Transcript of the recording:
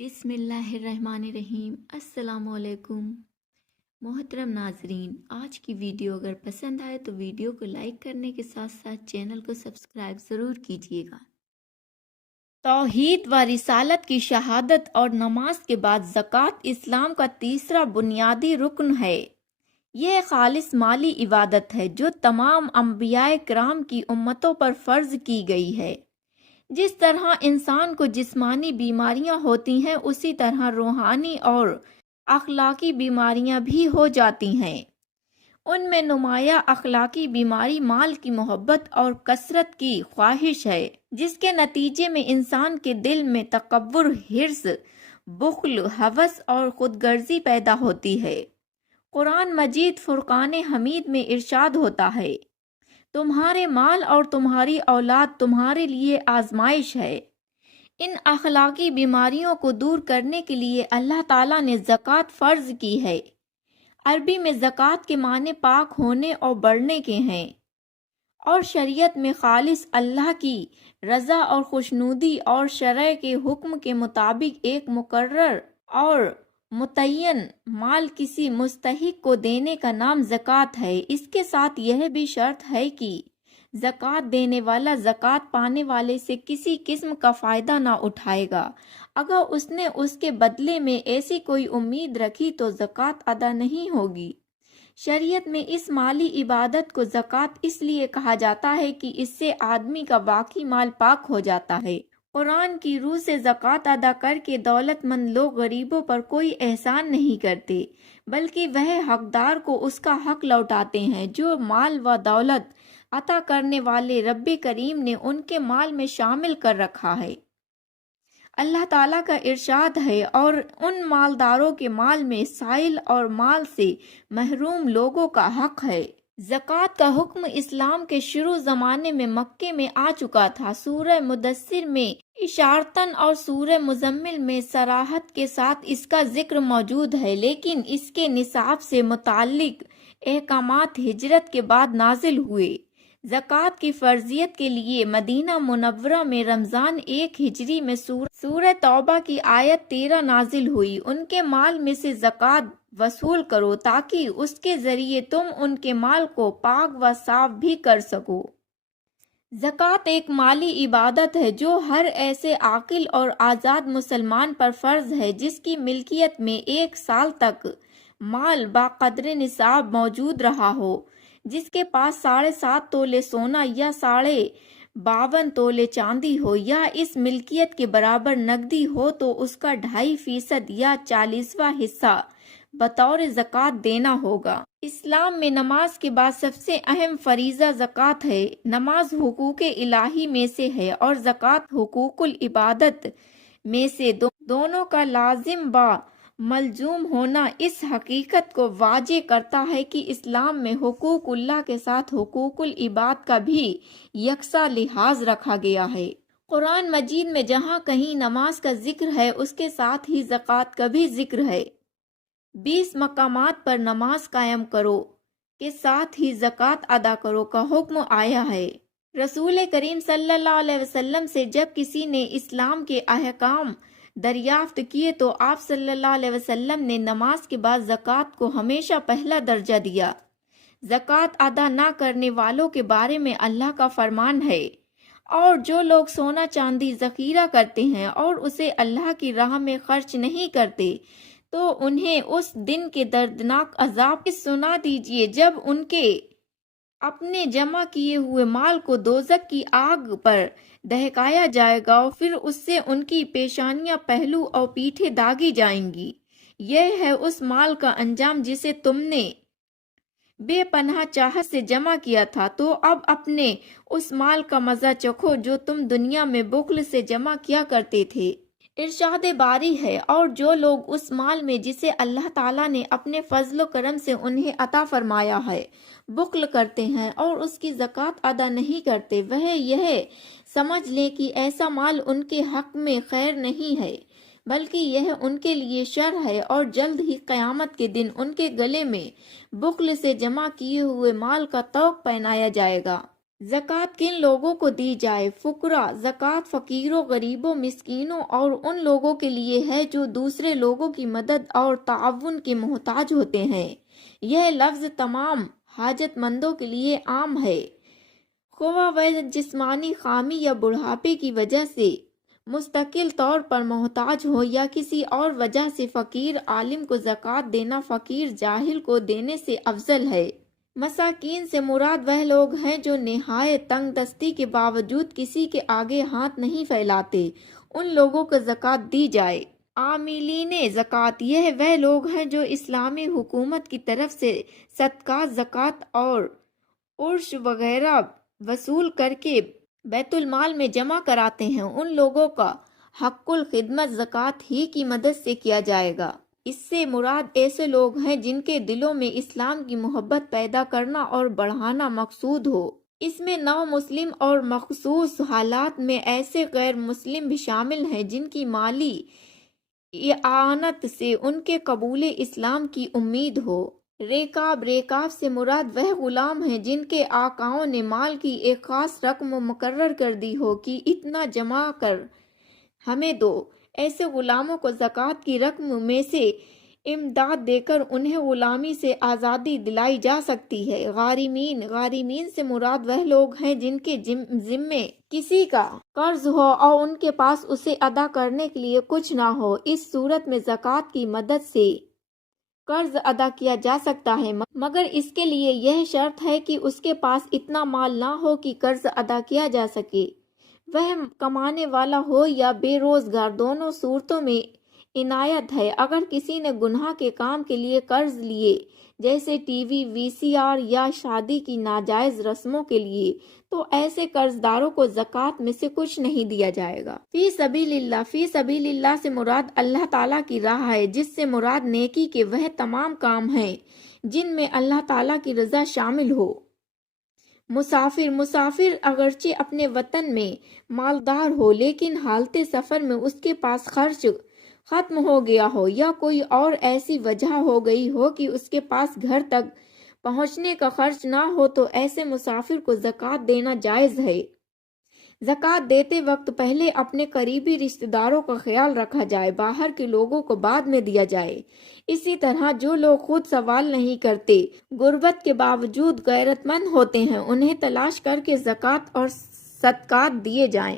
بسم اللہ الرحمن الرحیم۔ السلام علیکم محترم ناظرین، آج کی ویڈیو اگر پسند آئے تو ویڈیو کو لائک کرنے کے ساتھ ساتھ چینل کو سبسکرائب ضرور کیجیے گا۔ توحید و رسالت کی شہادت اور نماز کے بعد زکوٰۃ اسلام کا تیسرا بنیادی رکن ہے۔ یہ خالص مالی عبادت ہے جو تمام انبیاء کرام کی امتوں پر فرض کی گئی ہے۔ جس طرح انسان کو جسمانی بیماریاں ہوتی ہیں اسی طرح روحانی اور اخلاقی بیماریاں بھی ہو جاتی ہیں۔ ان میں نمایاں اخلاقی بیماری مال کی محبت اور کثرت کی خواہش ہے، جس کے نتیجے میں انسان کے دل میں تکبر، حرص، بخل، ہوس اور خود غرضی پیدا ہوتی ہے۔ قرآن مجید فرقان حمید میں ارشاد ہوتا ہے، تمہارے مال اور تمہاری اولاد تمہارے لیے آزمائش ہے۔ ان اخلاقی بیماریوں کو دور کرنے کے لیے اللہ تعالیٰ نے زکوٰۃ فرض کی ہے۔ عربی میں زکوٰۃ کے معنی پاک ہونے اور بڑھنے کے ہیں، اور شریعت میں خالص اللہ کی رضا اور خوشنودی اور شرع کے حکم کے مطابق ایک مقرر اور متعین مال کسی مستحق کو دینے کا نام زکوٰۃ ہے۔ اس کے ساتھ یہ بھی شرط ہے کہ زکوٰۃ دینے والا زکوٰۃ پانے والے سے کسی قسم کا فائدہ نہ اٹھائے گا۔ اگر اس نے اس کے بدلے میں ایسی کوئی امید رکھی تو زکوٰۃ ادا نہیں ہوگی۔ شریعت میں اس مالی عبادت کو زکوٰۃ اس لیے کہا جاتا ہے کہ اس سے آدمی کا باقی مال پاک ہو جاتا ہے۔ قرآن کی روح سے زکوٰۃ ادا کر کے دولت مند لوگ غریبوں پر کوئی احسان نہیں کرتے، بلکہ وہ حقدار کو اس کا حق لوٹاتے ہیں جو مال و دولت عطا کرنے والے رب کریم نے ان کے مال میں شامل کر رکھا ہے۔ اللہ تعالیٰ کا ارشاد ہے، اور ان مالداروں کے مال میں سائل اور مال سے محروم لوگوں کا حق ہے۔ زکوٰۃ کا حکم اسلام کے شروع زمانے میں مکے میں آ چکا تھا۔ سورہ مدثر میں اشارتاً اور سورہ مزمل میں صراحت کے ساتھ اس کا ذکر موجود ہے، لیکن اس کے نصاب سے متعلق احکامات ہجرت کے بعد نازل ہوئے۔ زکوٰۃ کی فرضیت کے لیے مدینہ منورہ میں رمضان 1 ہجری میں سورہ توبہ کی آیت 13 نازل ہوئی۔ ان کے مال میں سے زکوٰۃ وصول کرو تاکہ اس کے ذریعے تم ان کے مال کو پاک و صاف بھی کر سکو۔ زکوٰۃ ایک مالی عبادت ہے جو ہر ایسے عاقل اور آزاد مسلمان پر فرض ہے جس کی ملکیت میں 1 سال تک مال باقدر نصاب موجود رہا ہو، جس کے پاس 7.5 تولے سونا یا 52 تولے چاندی ہو، یا اس ملکیت کے برابر نقدی ہو تو اس کا 2.5% یا 40واں حصہ بطور زکوٰۃ دینا ہوگا۔ اسلام میں نماز کے بعد سب سے اہم فریضہ زکوٰۃ ہے۔ نماز حقوق الہی میں سے ہے اور زکوٰۃ حقوق العبادت میں سے دونوں کا لازم با ملزوم ہونا اس حقیقت کو واضح کرتا ہے کہ اسلام میں حقوق اللہ کے ساتھ حقوق العباد کا بھی یکساں لحاظ رکھا گیا ہے۔ قرآن مجید میں جہاں کہیں نماز کا ذکر ہے اس کے ساتھ ہی زکوٰۃ کا بھی ذکر ہے۔ 20 مقامات پر نماز قائم کرو کے ساتھ ہی زکوٰۃ ادا کرو کا حکم آیا ہے۔ رسول کریم صلی اللہ علیہ وسلم سے جب کسی نے اسلام کے احکام دریافت کیے تو آپ صلی اللہ علیہ وسلم نے نماز کے بعد زکوٰۃ کو ہمیشہ پہلا درجہ دیا۔ زکوٰۃ ادا نہ کرنے والوں کے بارے میں اللہ کا فرمان ہے، اور جو لوگ سونا چاندی ذخیرہ کرتے ہیں اور اسے اللہ کی راہ میں خرچ نہیں کرتے تو انہیں اس دن کے دردناک عذاب کی سنا دیجیے جب ان کے اپنے جمع کیے ہوئے مال کو دوزخ کی آگ پر دہکایا جائے گا اور پھر اس سے ان کی پیشانیاں، پہلو اور پیٹھیں داغی جائیں گی۔ یہ ہے اس مال کا انجام جسے تم نے بے پناہ چاہت سے جمع کیا تھا، تو اب اپنے اس مال کا مزہ چکھو جو تم دنیا میں بخل سے جمع کیا کرتے تھے۔ ارشاد باری ہے، اور جو لوگ اس مال میں جسے اللہ تعالیٰ نے اپنے فضل و کرم سے انہیں عطا فرمایا ہے بخل کرتے ہیں اور اس کی زکوٰۃ ادا نہیں کرتے، وہ یہ سمجھ لیں کہ ایسا مال ان کے حق میں خیر نہیں ہے بلکہ یہ ان کے لیے شر ہے، اور جلد ہی قیامت کے دن ان کے گلے میں بخل سے جمع کیے ہوئے مال کا طوق پہنایا جائے گا۔ زکوٰۃ کن لوگوں کو دی جائے؟ فقراء۔ زکوٰۃ فقیروں، غریبوں، مسکینوں اور ان لوگوں کے لیے ہے جو دوسرے لوگوں کی مدد اور تعاون کے محتاج ہوتے ہیں۔ یہ لفظ تمام حاجت مندوں کے لیے عام ہے، خواہ وہ جسمانی خامی یا بڑھاپے کی وجہ سے مستقل طور پر محتاج ہو یا کسی اور وجہ سے فقیر۔ عالم کو زکوٰۃ دینا فقیر جاہل کو دینے سے افضل ہے۔ مساکین سے مراد وہ لوگ ہیں جو نہایت تنگ دستی کے باوجود کسی کے آگے ہاتھ نہیں پھیلاتے، ان لوگوں کو زکوٰۃ دی جائے۔ عاملین زکوٰۃ، یہ وہ لوگ ہیں جو اسلامی حکومت کی طرف سے صدقات، زکوٰۃ اور عرش وغیرہ وصول کر کے بیت المال میں جمع کراتے ہیں۔ ان لوگوں کا حق الخدمت زکوٰۃ ہی کی مدد سے کیا جائے گا۔ اس سے مراد ایسے لوگ ہیں جن کے دلوں میں اسلام کی محبت پیدا کرنا اور بڑھانا مقصود ہو۔ اس میں نو مسلم اور مخصوص حالات میں ایسے غیر مسلم بھی شامل ہیں جن کی مالی اعانت سے ان کے قبول اسلام کی امید ہو۔ ریکاب سے مراد وہ غلام ہیں جن کے آقاؤں نے مال کی ایک خاص رقم مقرر کر دی ہو کہ اتنا جمع کر ہمیں دو۔ ایسے غلاموں کو زکوٰۃ کی رقم میں سے امداد دے کر انہیں غلامی سے آزادی دلائی جا سکتی ہے۔ غارمین سے مراد وہ لوگ ہیں جن کے ذمے کسی کا قرض ہو اور ان کے پاس اسے ادا کرنے کے لیے کچھ نہ ہو۔ اس صورت میں زکوٰۃ کی مدد سے قرض ادا کیا جا سکتا ہے، مگر اس کے لیے یہ شرط ہے کہ اس کے پاس اتنا مال نہ ہو کہ قرض ادا کیا جا سکے۔ وہ کمانے والا ہو یا بے روزگار، دونوں صورتوں میں عنایت ہے۔ اگر کسی نے گناہ کے کام کے لیے قرض لیے، جیسے ٹی وی، VCR یا شادی کی ناجائز رسموں کے لیے، تو ایسے قرض داروں کو زکوٰۃ میں سے کچھ نہیں دیا جائے گا۔ فی سبیل اللہ سے مراد اللہ تعالیٰ کی راہ ہے، جس سے مراد نیکی کے وہ تمام کام ہیں جن میں اللہ تعالیٰ کی رضا شامل ہو۔ مسافر اگرچہ اپنے وطن میں مالدار ہو، لیکن حالت سفر میں اس کے پاس خرچ ختم ہو گیا ہو یا کوئی اور ایسی وجہ ہو گئی ہو کہ اس کے پاس گھر تک پہنچنے کا خرچ نہ ہو، تو ایسے مسافر کو زکوٰۃ دینا جائز ہے۔ زکوٰۃ دیتے وقت پہلے اپنے قریبی رشتہ داروں کا خیال رکھا جائے، باہر کے لوگوں کو بعد میں دیا جائے۔ اسی طرح جو لوگ خود سوال نہیں کرتے، غربت کے باوجود غیرت مند ہوتے ہیں، انہیں تلاش کر کے زکوٰۃ اور صدقات دیے جائیں۔